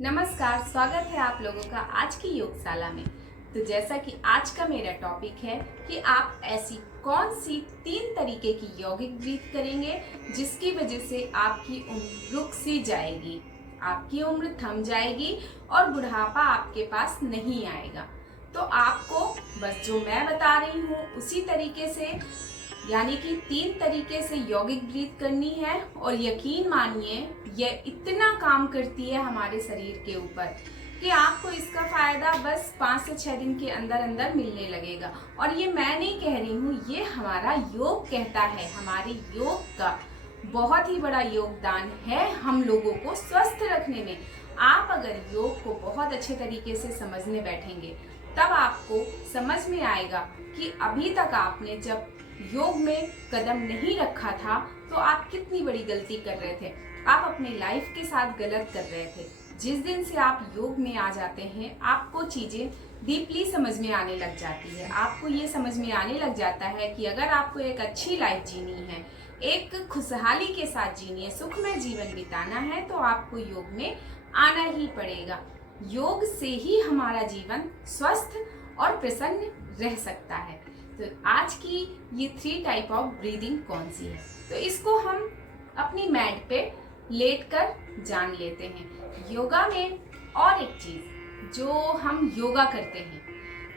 नमस्कार, स्वागत है आप लोगों का आज की योगशाला में। तो जैसा कि आज का मेरा टॉपिक है कि आप ऐसी कौन सी 3 तरीके की यौगिक ब्रीथ करेंगे जिसकी वजह से आपकी उम्र रुक सी जाएगी, आपकी उम्र थम जाएगी और बुढ़ापा आपके पास नहीं आएगा। तो आपको बस जो मैं बता रही हूँ उसी तरीके से यानी कि 3 तरीके से यौगिक ब्रीथ करनी है और यकीन मानिए ये इतना काम करती है हमारे शरीर के ऊपर कि आपको इसका फायदा बस 5 से 6 दिन के अंदर अंदर मिलने लगेगा। और ये मैं नहीं कह रही हूँ, ये हमारा योग कहता है। हमारे योग का बहुत ही बड़ा योगदान है हम लोगों को स्वस्थ रखने में। आप अगर योग को बहुत अच्छे तरीके से समझने बैठेंगे तब आपको समझ में आएगा कि अभी तक आपने जब योग में कदम नहीं रखा था तो आप कितनी बड़ी गलती कर रहे थे, आप अपने लाइफ के साथ गलत कर रहे थे। जिस दिन से आप योग में आ जाते हैं आपको चीजें डीपली समझ में आने लग जाती है। आपको ये समझ में आने लग जाता है कि अगर आपको एक अच्छी लाइफ जीनी है, एक खुशहाली के साथ जीनी है, सुखमय जीवन बिताना है तो आपको योग में आना ही पड़ेगा। योग से ही हमारा जीवन स्वस्थ और प्रसन्न रह सकता है। तो आज की ये 3 टाइप ऑफ ब्रीदिंग कौन सी है, तो इसको हम अपनी मैट पे लेटकर जान लेते हैं। योगा में और एक चीज जो हम योगा करते हैं,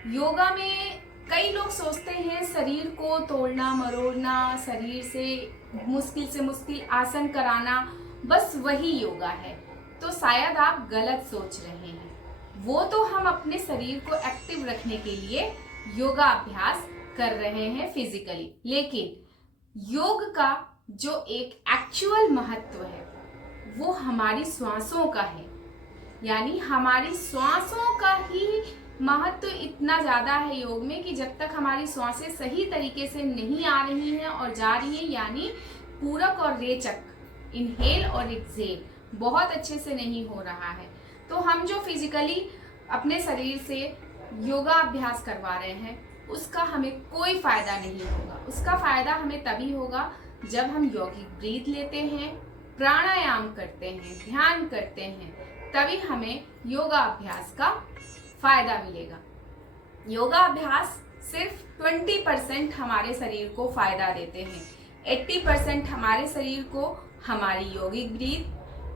योगा में कई लोग सोचते हैं शरीर को तोड़ना मरोड़ना, शरीर से मुश्किल आसन कराना, बस वही योगा है। तो शायद आप गलत सोच रहे हैं। वो तो हम अपने शरीर को एक्टिव रखने के लिए योगा अभ्यास कर रहे हैं फिजिकली, लेकिन योग का जो एक एक्चुअल महत्व है वो हमारी श्वासों का है। यानी हमारी श्वासों का ही महत्व इतना ज्यादा है योग में कि जब तक हमारी श्वासें सही तरीके से नहीं आ रही हैं और जा रही हैं, यानी पूरक और रेचक, इनहेल और एक्सहेल बहुत अच्छे से नहीं हो रहा है, तो हम जो फिजिकली अपने शरीर से योगा अभ्यास करवा रहे हैं उसका हमें कोई फायदा नहीं होगा। उसका फायदा हमें तभी होगा जब हम यौगिक ब्रीथ लेते हैं, प्राणायाम करते हैं, ध्यान करते हैं, तभी हमें योगा अभ्यास का फायदा मिलेगा। योगा अभ्यास सिर्फ 20% हमारे शरीर को फायदा देते हैं, 80% हमारे शरीर को हमारी यौगिक ब्रीथ,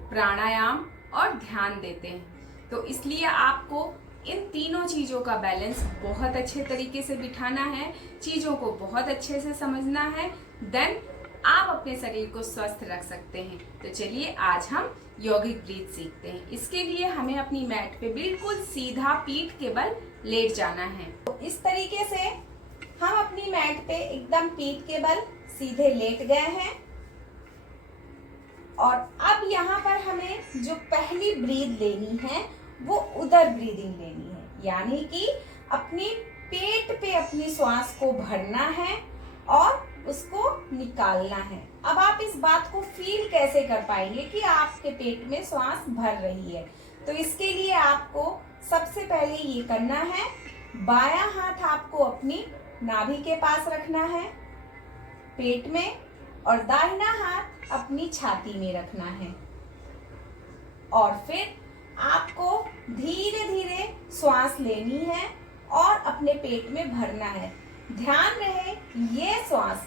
प्राणायाम और ध्यान देते हैं। तो इसलिए आपको इन तीनों चीजों का बैलेंस बहुत अच्छे तरीके से बिठाना है, चीजों को बहुत अच्छे से समझना है, देन आप अपने शरीर को स्वस्थ रख सकते हैं। तो चलिए आज हम यौगिक ब्रीथ सीखते हैं। इसके लिए हमें अपनी मैट पे बिल्कुल सीधा पीठ के बल लेट जाना है। तो इस तरीके से हम अपनी मैट पे एकदम पीठ के बल सीधे लेट गए हैं और अब यहाँ पर हमें जो पहली ब्रीथ लेनी है वो उदर ब्रीदिंग लेनी है, यानी कि अपनी पेट पे अपनी श्वास को भरना है और उसको निकालना है। अब आप इस बात को फील कैसे कर पाएंगे कि आपके पेट में श्वास भर रही है, तो इसके लिए आपको सबसे पहले ये करना है, बायां हाथ आपको अपनी नाभि के पास रखना है पेट में और दाहिना हाथ अपनी छाती में रखना है और फिर आपको धीरे धीरे श्वास लेनी है और अपने पेट में भरना है। ध्यान रहे ये श्वास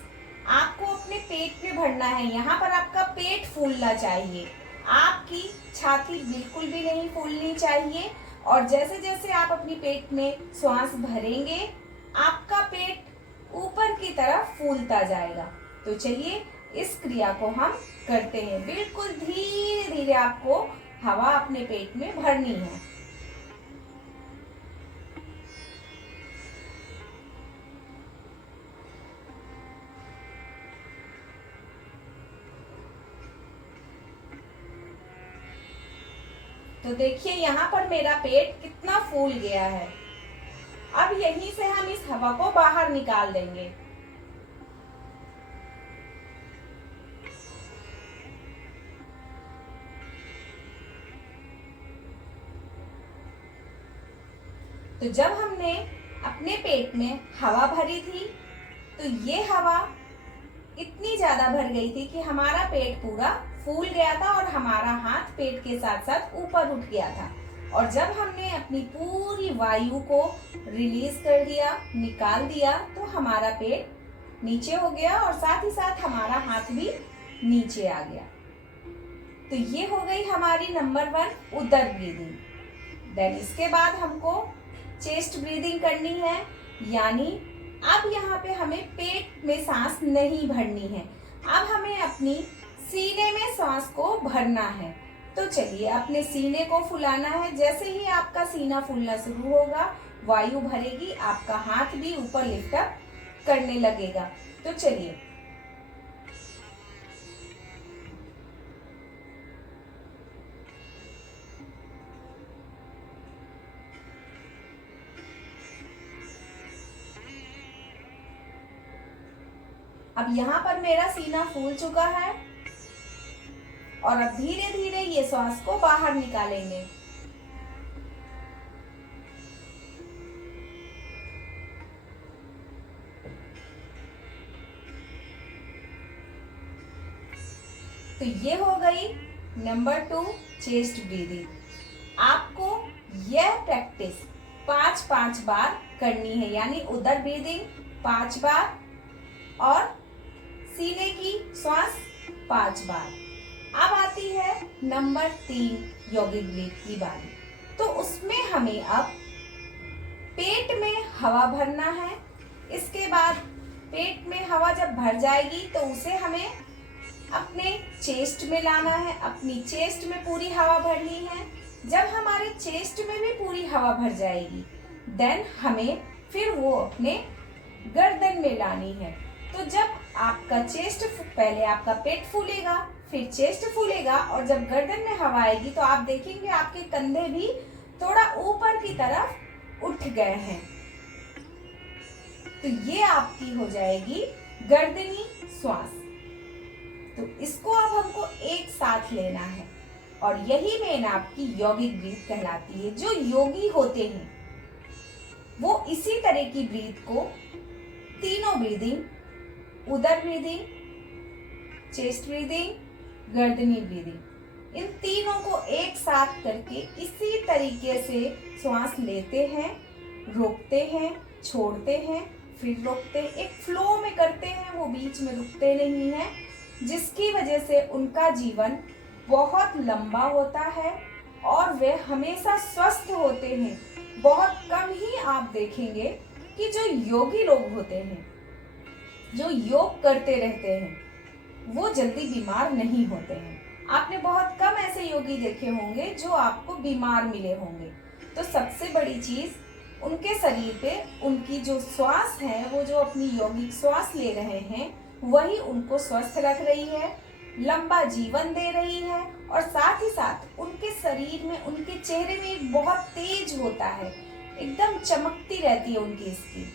आपको अपने पेट में भरना है, यहाँ पर आपका पेट फूलना चाहिए, आपकी छाती बिल्कुल भी नहीं फूलनी चाहिए। और जैसे जैसे आप अपनी पेट में श्वास भरेंगे आपका पेट ऊपर की तरफ फूलता जाएगा। तो चलिए इस क्रिया को हम करते हैं। बिल्कुल धीरे धीरे आपको हवा अपने पेट में भरनी है। तो देखिए यहाँ पर मेरा पेट कितना फूल गया है। अब यहीं से हम इस हवा को बाहर निकाल देंगे। तो जब हमने अपने पेट में हवा भरी थी तो ये हवा इतनी ज्यादा भर गई थी कि हमारा पेट पूरा फूल गया था और हमारा हाथ पेट के साथ साथ ऊपर उठ गया था। और जब हमने अपनी पूरी वायु को रिलीज कर दिया, निकाल दिया, तो हमारा पेट नीचे हो गया और साथ ही साथ हमारा हाथ भी नीचे आ गया। तो ये हो गई हमारी नंबर 1 उदर ब्रीदिंग। देन इसके बाद हमको चेस्ट ब्रीदिंग करनी है, यानी अब यहाँ पे हमें पेट में सांस नहीं भरनी है, अब हमें अपनी सीने में सांस को भरना है। तो चलिए अपने सीने को फुलाना है। जैसे ही आपका सीना फूलना शुरू होगा, वायु भरेगी, आपका हाथ भी ऊपर लिफ्ट अप करने लगेगा। तो चलिए अब यहाँ पर मेरा सीना फूल चुका है और अब धीरे धीरे ये सांस को बाहर निकालेंगे। तो ये हो गई नंबर 2 चेस्ट ब्रीदिंग। आपको यह प्रैक्टिस 5-5 बार करनी है, यानी उदर ब्रीदिंग 5 बार और सीने की श्वास 5 बार। अब आती है नंबर 3 यौगिक ब्रीथ की बारी। तो उसमें हमें अब पेट में हवा भरना है। इसके बाद पेट में हवा जब भर जाएगी तो उसे हमें अपने चेस्ट में लाना है, अपनी चेस्ट में पूरी हवा भरनी है। जब हमारे चेस्ट में भी पूरी हवा भर जाएगी, देन हमें फिर वो अपने गर्दन में लानी है। तो जब आपका चेस्ट, पहले आपका पेट फूलेगा, फिर चेस्ट फूलेगा और जब गर्दन में हवा आएगी तो आप देखेंगे आपके कंधे भी थोड़ा ऊपर की तरफ उठ गए हैं। तो ये आपकी हो जाएगी गर्दनी श्वास। तो इसको अब हमको एक साथ लेना है और यही मेन आपकी यौगिक ब्रीथ कहलाती है। जो योगी होते हैं वो इसी तरह की ब्रीथ को, तीनों ब्रीदिंग, उदर ब्रीदिंग, चेस्ट ब्रीदिंग, गर्दनी ब्रीदिंग, इन तीनों को एक साथ करके इसी तरीके से श्वास लेते हैं, रोकते हैं, छोड़ते हैं, फिर रोकते, एक फ्लो में करते हैं, वो बीच में रुकते नहीं हैं, जिसकी वजह से उनका जीवन बहुत लंबा होता है और वे हमेशा स्वस्थ होते हैं। बहुत कम ही आप देखेंगे कि जो योगी लोग होते हैं, जो योग करते रहते हैं, वो जल्दी बीमार नहीं होते हैं। आपने बहुत कम ऐसे योगी देखे होंगे जो आपको बीमार मिले होंगे। तो सबसे बड़ी चीज उनके शरीर पे उनकी जो श्वास है, वो जो अपनी यौगिक श्वास ले रहे हैं, वही उनको स्वस्थ रख रही है, लंबा जीवन दे रही है और साथ ही साथ उनके शरीर में, उनके चेहरे में एक बहुत तेज होता है, एकदम चमकती रहती है उनकी स्किन,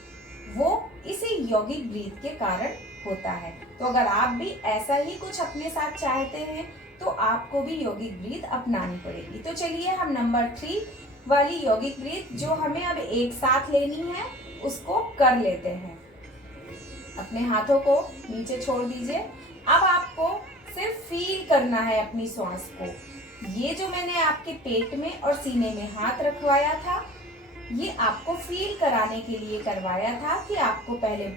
वो इसी यौगिक ब्रीथ के कारण होता है। तो अगर आप भी ऐसा ही कुछ अपने साथ चाहते हैं तो आपको भी यौगिक ब्रीथ अपनानी पड़ेगी। तो चलिए हम नंबर 3 वाली यौगिक ब्रीथ जो हमें अब एक साथ लेनी है उसको कर लेते हैं। अपने हाथों को नीचे छोड़ दीजिए। अब आपको सिर्फ फील करना है अपनी श्वास को। ये जो मैंने आपके पेट में और सीने में हाथ रखवाया था, ये आपको फील कराने के लिए करवाया था कि आपको पहले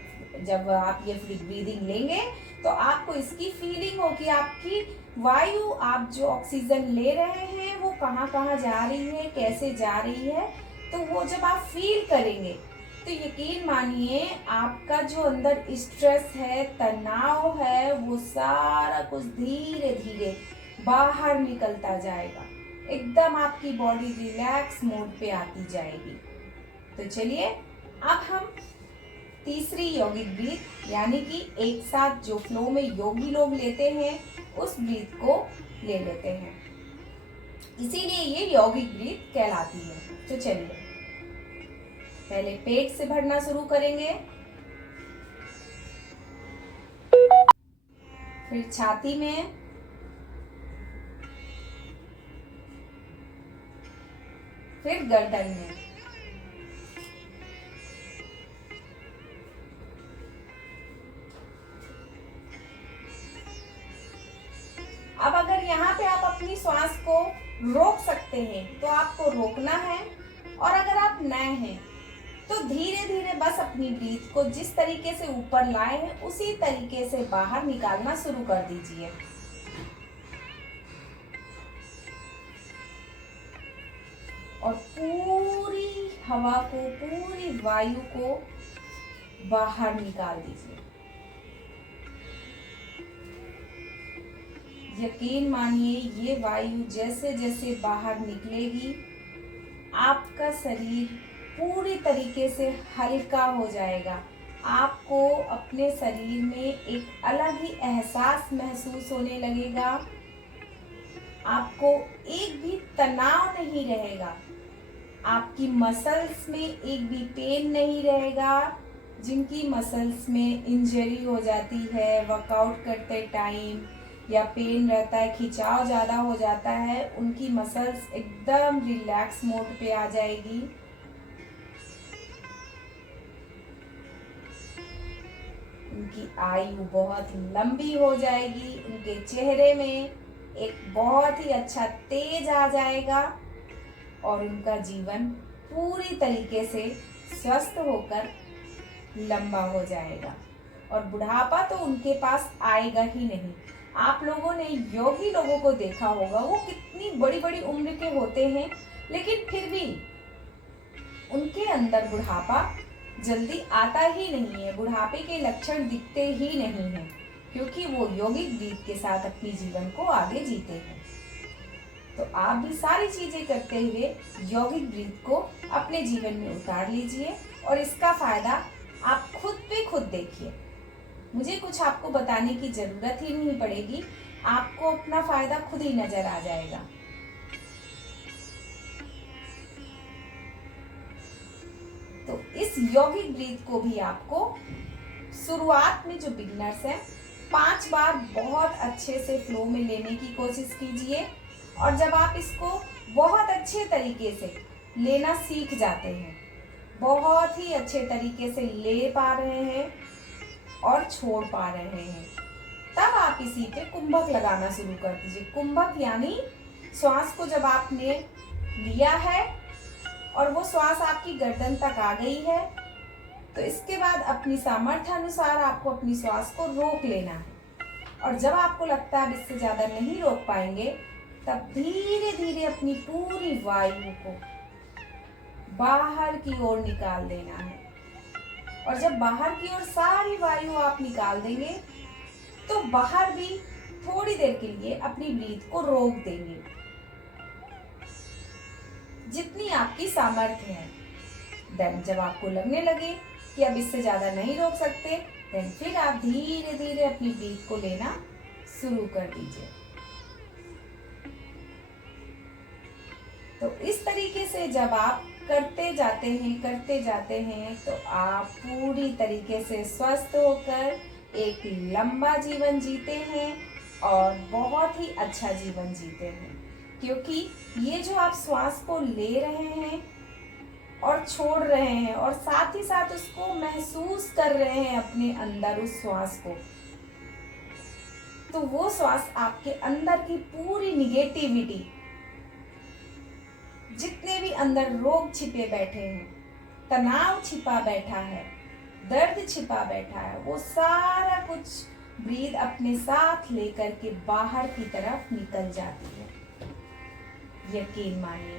जब आप ये ब्रीदिंग लेंगे तो आपको इसकी फीलिंग हो कि आपकी वायु, आप जो ऑक्सीजन ले रहे हैं वो कहाँ कहाँ जा रही है, कैसे जा रही है। तो वो जब आप फील करेंगे तो यकीन मानिए आपका जो अंदर स्ट्रेस है, तनाव है, वो सारा कुछ धीरे धीरे बाहर निकलता जाएगा। एकदम आपकी बॉडी रिलैक्स मोड पे आती जाएगी। तो चलिए अब हम तीसरी यौगिक ब्रीथ, यानी कि एक साथ जो फ्लो में योगी लोग लेते हैं, उस ब्रीथ को ले लेते हैं। इसीलिए ये यौगिक ब्रीथ कहलाती है। तो चलिए पहले पेट से भरना शुरू करेंगे, फिर छाती में, फिर गर्दन में। अब रोक सकते हैं तो आपको रोकना है, और अगर आप नए हैं तो धीरे धीरे बस अपनी ब्रीथ को जिस तरीके से ऊपर लाए हैं उसी तरीके से बाहर निकालना शुरू कर दीजिए। और पूरी हवा को, पूरी वायु को बाहर निकाल दीजिए। यकीन मानिए, ये वायु जैसे जैसे बाहर निकलेगी आपका शरीर पूरी तरीके से हल्का हो जाएगा। आपको अपने शरीर में एक अलग ही एहसास महसूस होने लगेगा। आपको एक भी तनाव नहीं रहेगा, आपकी मसल्स में एक भी पेन नहीं रहेगा। जिनकी मसल्स में इंजरी हो जाती है वर्कआउट करते टाइम, या पेन रहता है, खिंचाव ज़्यादा हो जाता है, उनकी मसल्स एकदम रिलैक्स मोड पे आ जाएगी। उनकी आयु बहुत लंबी हो जाएगी, उनके चेहरे में एक बहुत ही अच्छा तेज आ जाएगा और उनका जीवन पूरी तरीके से स्वस्थ होकर लंबा हो जाएगा। और बुढ़ापा तो उनके पास आएगा ही नहीं। आप लोगों ने योगी लोगों को देखा होगा, वो कितनी बड़ी बड़ी उम्र के होते हैं, लेकिन फिर भी उनके अंदर बुढ़ापा जल्दी आता ही नहीं है, बुढ़ापे के लक्षण दिखते ही नहीं हैं, क्योंकि वो यौगिक ब्रीथ के साथ अपने जीवन को आगे जीते हैं। तो आप भी सारी चीजें करते हुए यौगिक ब्रीथ को अपने जीवन में उतार लीजिए और इसका फायदा आप खुद पे खुद देखिए। मुझे कुछ आपको बताने की जरूरत ही नहीं पड़ेगी, आपको अपना फायदा खुद ही नजर आ जाएगा। तो इस यौगिक ब्रीथ को भी आपको शुरुआत में जो बिगिनर्स हैं 5 बार बहुत अच्छे से फ्लो में लेने की कोशिश कीजिए। और जब आप इसको बहुत अच्छे तरीके से लेना सीख जाते हैं, बहुत ही अच्छे तरीके से ले पा रहे हैं और छोड़ पा रहे हैं, तब आप इसी पे कुंभक लगाना शुरू कर दीजिए। कुंभक यानी श्वास को जब आपने लिया है और वो श्वास आपकी गर्दन तक आ गई है, तो इसके बाद अपनी सामर्थ्य अनुसार आपको अपनी श्वास को रोक लेना है। और जब आपको लगता है अब इससे ज्यादा नहीं रोक पाएंगे, तब धीरे धीरे अपनी पूरी वायु को बाहर की ओर निकाल देना है। और जब बाहर की ओर सारी वायु आप निकाल देंगे, तो बाहर भी थोड़ी देर के लिए अपनी ब्रीथ को रोक देंगे, जितनी आपकी सामर्थ्य है। देन जब आपको लगने लगे कि अब इससे ज्यादा नहीं रोक सकते, देन फिर आप धीरे धीरे अपनी ब्रीथ को लेना शुरू कर दीजिए। तो इस तरीके से जब आप करते जाते हैं तो आप पूरी तरीके से स्वस्थ होकर एक लंबा जीवन जीते हैं और बहुत ही अच्छा जीवन जीते हैं। क्योंकि ये जो आप श्वास को ले रहे हैं और छोड़ रहे हैं और साथ ही साथ उसको महसूस कर रहे हैं अपने अंदर उस श्वास को, तो वो श्वास आपके अंदर की पूरी निगेटिविटी, जितने भी अंदर रोग छिपे बैठे हैं, तनाव छिपा बैठा है, दर्द छिपा बैठा है, वो सारा कुछ ब्रीथ अपने साथ लेकर के बाहर की तरफ निकल जाती है। यकीन मानिए।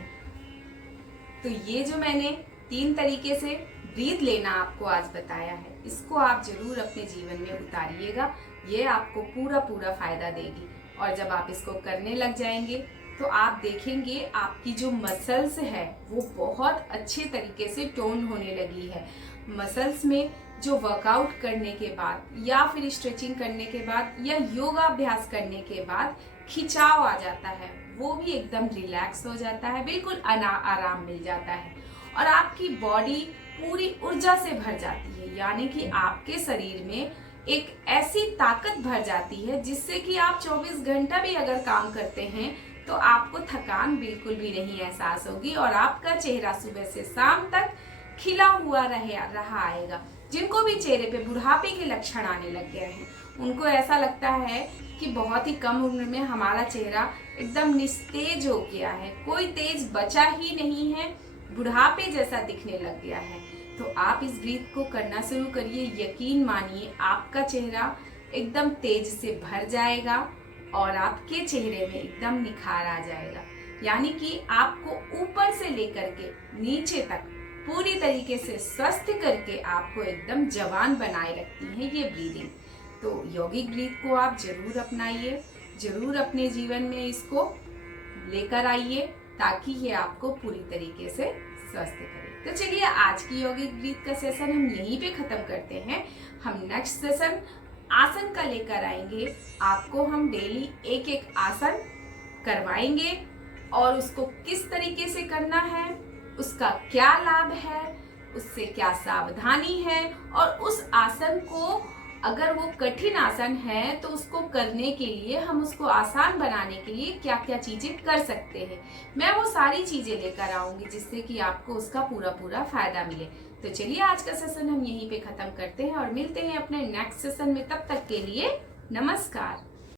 तो ये जो मैंने 3 तरीके से ब्रीथ लेना आपको आज बताया है, इसको आप जरूर अपने जीवन में उतारिएगा। ये आपको पूरा फायदा देगी। और जब आप इसको करने लग जाएंगे तो आप देखेंगे आपकी जो मसल्स है वो बहुत अच्छे तरीके से टोन होने लगी है। मसल्स में जो वर्कआउट करने के बाद या फिर स्ट्रेचिंग करने के बाद या योगाभ्यास करने के बाद खिंचाव आ जाता है, वो भी एकदम रिलैक्स हो जाता है, बिल्कुल आराम मिल जाता है और आपकी बॉडी पूरी ऊर्जा से भर जाती है। यानी कि आपके शरीर में एक ऐसी ताकत भर जाती है जिससे कि आप 24 घंटा भी अगर काम करते हैं तो आपको थकान बिल्कुल भी नहीं एहसास होगी और आपका चेहरा सुबह से शाम तक खिला हुआ रहा आएगा। जिनको भी चेहरे पे बुढ़ापे के लक्षण आने लग गए हैं, उनको ऐसा लगता है कि बहुत ही कम उम्र में हमारा चेहरा एकदम निस्तेज हो गया है, कोई तेज बचा ही नहीं है, बुढ़ापे जैसा दिखने लग गया है, तो आप इस ब्रीथ को करना शुरू करिए। यकीन मानिए आपका चेहरा एकदम तेज से भर जाएगा और आपके चेहरे में एकदम निखार आ जाएगा। यानी कि आपको ऊपर से लेकर के नीचे तक पूरी तरीके से स्वस्थ करके आपको एकदम जवान बनाए रखती है ये ब्रीदिंग। तो यौगिक ब्रीथ को आप जरूर अपनाइए, जरूर अपने जीवन में इसको लेकर आइए ताकि ये आपको पूरी तरीके से स्वस्थ करे। तो चलिए आज की यौगिक ब्रीथ का सेशन हम यहीं पे खत्म करते हैं। हम नेक्स्ट सेशन आसन का लेकर आएंगे। आपको हम डेली एक एक आसन करवाएंगे और उसको किस तरीके से करना है, उसका क्या लाभ है, उससे क्या सावधानी है, और उस आसन को अगर वो कठिन आसन है तो उसको करने के लिए हम उसको आसान बनाने के लिए क्या क्या चीजें कर सकते हैं, मैं वो सारी चीजें लेकर आऊंगी जिससे कि आपको उसका पूरा पूरा फायदा मिले। तो चलिए आज का सेशन हम यहीं पे खत्म करते हैं और मिलते हैं अपने नेक्स्ट सेशन में। तब तक के लिए नमस्कार।